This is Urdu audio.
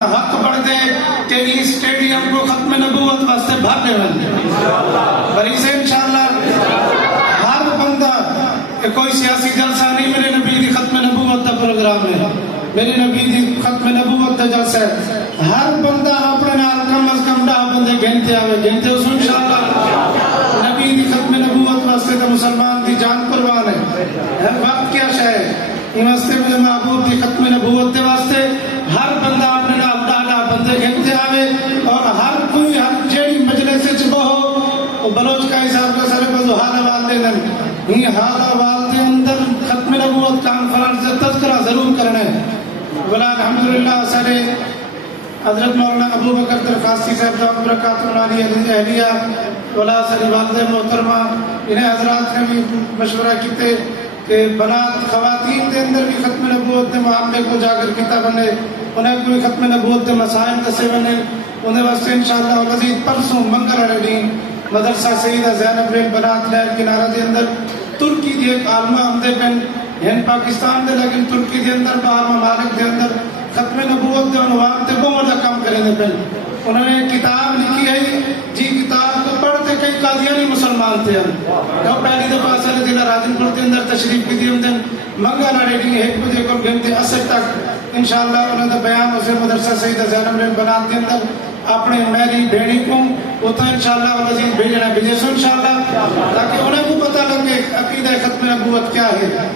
حق بڑھتے کہ اس اسٹیڈیم کو ختم نبوت واسطے بھرنے والے بری سے انشاءاللہ ہر بندہ کوئی سیاسی جلسہ نہیں، میرے نبی دی ختم نبوت کا پروگرام ہے، میرے نبی دی ختم نبوت کا جلسہ ہے، ہر بندہ اپنے نال کم از کم 10 بندے گھنٹے آوے گھنٹے اس انشاءاللہ نبی دی ختم نبوت واسطے تو مسلمان دی جان قربان ہے۔ وقت کیا شے ہے ان واسطے مجھے محبوب دی ختم نبوت دے واسطے ہر بندہ اپنے نال 10 بندے گھنٹے آوے اور ہر کوئی ہر جیڑی مجلس وچ بہو بلوچ کا حساب کا سارے کو حال والدے دن یہ حال والدے اندر ختم نبوت کانفرنس سے تذکرہ ضرور کرنا ہے۔ بلا الحمدللہ سارے حضرت مولانا ابو بکر درخواستی صاحب دعوت برکاتہ علی اہلیہ ولا ساری والد محترمہ انہیں حضرات نے بھی مشورہ کیتے کہ بنات خواتین دے اندر بھی ختم نبوت دے معاملے کو جاگر کیتا بنے، انہیں کوئی ختم نبوت دے مسائل دسے بنے، انہیں واسطے انشاءاللہ والعزیز پرسوں منگل والے دن مدرسہ سیدہ زینب بن بنات لہر کنارہ دے اندر ترکی دی ایک عالمہ آمدے پن ہند پاکستان دے لیکن ترکی دے اندر باہر ممالک دے اندر ختم نبوت دے عنوان تے بہت بڑا کام کریں دے پن، انہوں نے کتاب لکھی ہے جی کتاب کو پڑھتے کئی قادیانی مسلمان تھے ہم جو پہلی دفعہ سر ضلع راجن پور کے اندر تشریف کی دی اندر منگا نا ریڈنگ ایک بجے کو گھنٹے اثر تک انشاءاللہ انہوں نے بیان اسے مدرسہ سیدہ زینب بن بنات کے اندر اپنے میری بھیڑی کو اتنا انشاءاللہ والعزیز بھیجنا بھیجے سو انشاءاللہ تاکہ انہیں کو پتہ لگے عقیدہ ختم نبوت کیا ہے۔